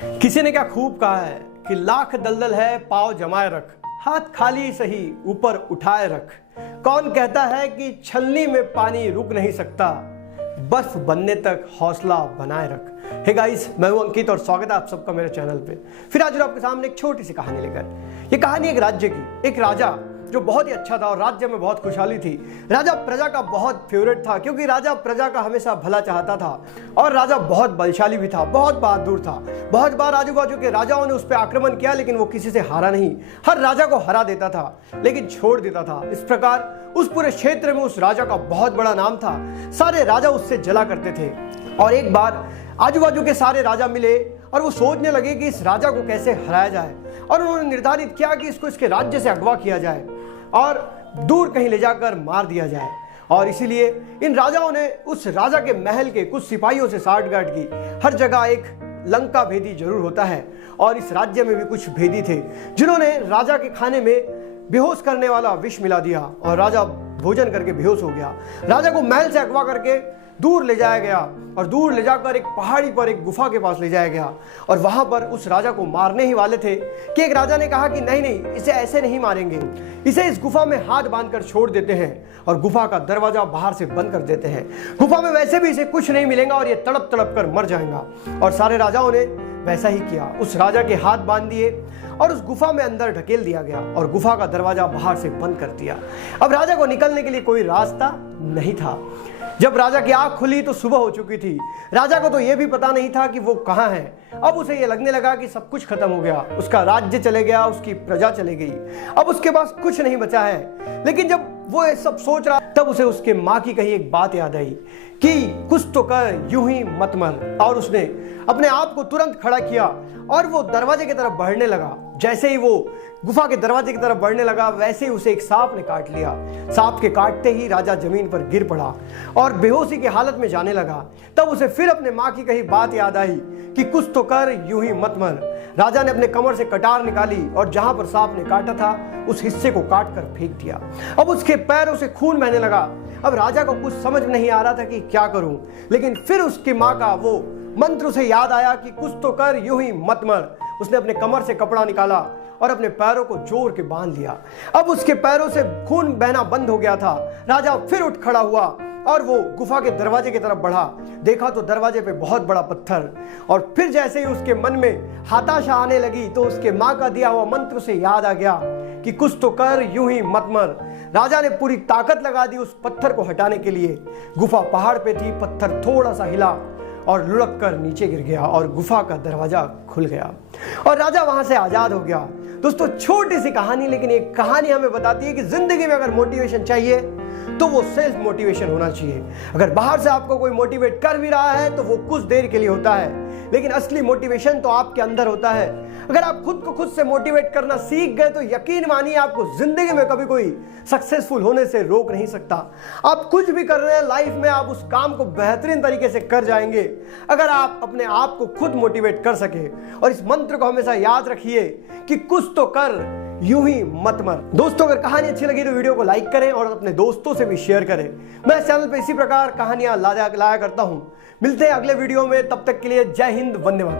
किसी ने क्या खूब कहा है कि लाख दलदल है पाँव जमाए रख, हाथ खाली सही ऊपर उठाए रख। कौन कहता है कि छलनी में पानी रुक नहीं सकता, बर्फ बनने तक हौसला बनाए रख। हे गाइस, मैं हूं अंकित और स्वागत है आप सबका मेरे चैनल पे। फिर आज आपके सामने एक छोटी सी कहानी लेकर। ये कहानी एक राज्य की, एक राजा जो बहुत ही अच्छा था और राज्य में बहुत खुशहाली थी। राजा प्रजा का बहुत फेवरेट था क्योंकि राजा प्रजा का हमेशा भला चाहता था और राजा बहुत बलशाली भी था, बहुत बहादुर था। बहुत बार आजू बाजू के राजाओं ने उस पर आक्रमण किया लेकिन वो किसी से हारा नहीं। हर राजा को हरा देता था लेकिन छोड़ देता था। इस प्रकार उस पूरे क्षेत्र में उस राजा का बहुत बड़ा नाम था। सारे राजा उससे जला करते थे। और एक बार आजू बाजू के सारे राजा मिले और वो सोचने लगे कि इस राजा को कैसे हराया जाए। और उन्होंने निर्धारित किया कि इसको इसके राज्य से अगवा किया जाए और दूर कहीं ले जाकर मार दिया जाए। और इसीलिए इन राजाओं ने उस राजा के महल के कुछ सिपाहियों से साठगांठ की। हर जगह एक लंका भेदी जरूर होता है और इस राज्य में भी कुछ भेदी थे जिन्होंने राजा के खाने में बेहोश करने वाला विष मिला दिया और राजा भोजन करके बेहोश हो गया। राजा को महल से अगवा करके दूर ले जाया गया और दूर ले जाकर एक पहाड़ी पर एक गुफा के पास ले जाया गया। और वहां पर उस राजा को मारने ही वाले थे कि एक राजा ने कहा कि नहीं नहीं, इसे ऐसे नहीं मारेंगे, इसे इस गुफा में हाथ बांधकर छोड़ देते हैं और गुफा का दरवाजा बाहर से बंद कर देते हैं। गुफा में वैसे भी इसे कुछ नहीं मिलेगा और ये तड़प तड़प कर मर जाएगा। और सारे राजाओं ने वैसा ही किया। उस राजा के हाथ बांध दिए और उस गुफा में अंदर ढकेल दिया गया और गुफा का दरवाजा बाहर से बंद कर दिया। अब राजा को निकलने के लिए कोई रास्ता नहीं था। जब राजा की आंख खुली तो सुबह हो चुकी थी। राजा को तो यह भी पता नहीं था कि वो कहां है। अब उसे यह लगने लगा कि सब कुछ खत्म हो गया, उसका राज्य चले गया, उसकी प्रजा चले गई, अब उसके पास कुछ नहीं बचा है। लेकिन जब वो ये सब सोच रहा तब उसे उसके माँ की कही एक बात याद आई कि कुछ तो कर, यूं ही मत मर। और उसने अपने आप को तुरंत खड़ा किया और वो दरवाजे की तरफ बढ़ने लगा। जैसे ही वो गुफा के दरवाजे की तरफ बढ़ने लगा वैसे ही उसे एक सांप ने काट लिया। सांप के काटते ही राजा जमीन पर गिर पड़ा और बेहोशी की हालत में जाने लगा। तब उसे फिर अपने माँ की कही बात याद आई कि कुछ तो कर, यूं ही मत मर। राजा ने अपने कमर से कटार निकाली और जहां पर सांप ने काटा था उस हिस्से को काट कर फेंक दिया। अब उसके पैरों से खून बहने लगा। अब राजा को कुछ समझ नहीं आ रहा था कि क्या करूं। लेकिन फिर उसकी माँ का वो मंत्र उसे याद आया कि कुछ तो कर, यूं ही मत मर। उसने अपने कमर से कपड़ा निकाला और अपने पैरों को जोर के बांध लिया। अब उसके पैरों से खून बहना बंद हो गया था। राजा फिर उठ खड़ा हुआ और वो गुफा के दरवाजे की तरफ बढ़ा। देखा तो दरवाजे पे बहुत बड़ा पत्थर। और फिर जैसे ही उसके मन में हताशा आने लगी तो उसके माँ का दिया हुआ मंत्र उसे याद आ गया कि कुछ तो कर, यूं ही मत मर। राजा ने पूरी ताकत लगा दी उस पत्थर को हटाने के लिए। गुफा पहाड़ पे थी, पत्थर थोड़ा सा हिला और लुढ़क कर नीचे गिर गया और गुफा का दरवाजा खुल गया और राजा वहां से आजाद हो गया। दोस्तों, छोटी सी कहानी, लेकिन एक कहानी हमें बताती है कि जिंदगी में अगर मोटिवेशन चाहिए तो वो सेल्फ मोटिवेशन होना चाहिए। अगर बाहर से आपको कोई मोटिवेट कर भी रहा है तो वो कुछ देर के लिए होता है, लेकिन असली मोटिवेशन तो आपके अंदर होता है। अगर आप खुद को खुद से मोटिवेट करना सीख गए तो यकीन मानिए आपको जिंदगी में कभी कोई सक्सेसफुल होने से रोक नहीं सकता। आप कुछ भी कर रहे हैं लाइफ में, आप उस काम को बेहतरीन तरीके से कर जाएंगे अगर आप अपने आप को खुद मोटिवेट कर सके। और इस मंत्र को हमेशा याद रखिए कि कुछ तो कर, यूं ही मत मर। दोस्तों, अगर कहानी अच्छी लगी तो वीडियो को लाइक करें और अपने दोस्तों से भी शेयर करें। मैं इस चैनल पे इसी प्रकार कहानियां लाया करता हूं। मिलते हैं अगले वीडियो में, तब तक के लिए जय हिंद, वंदे मातरम।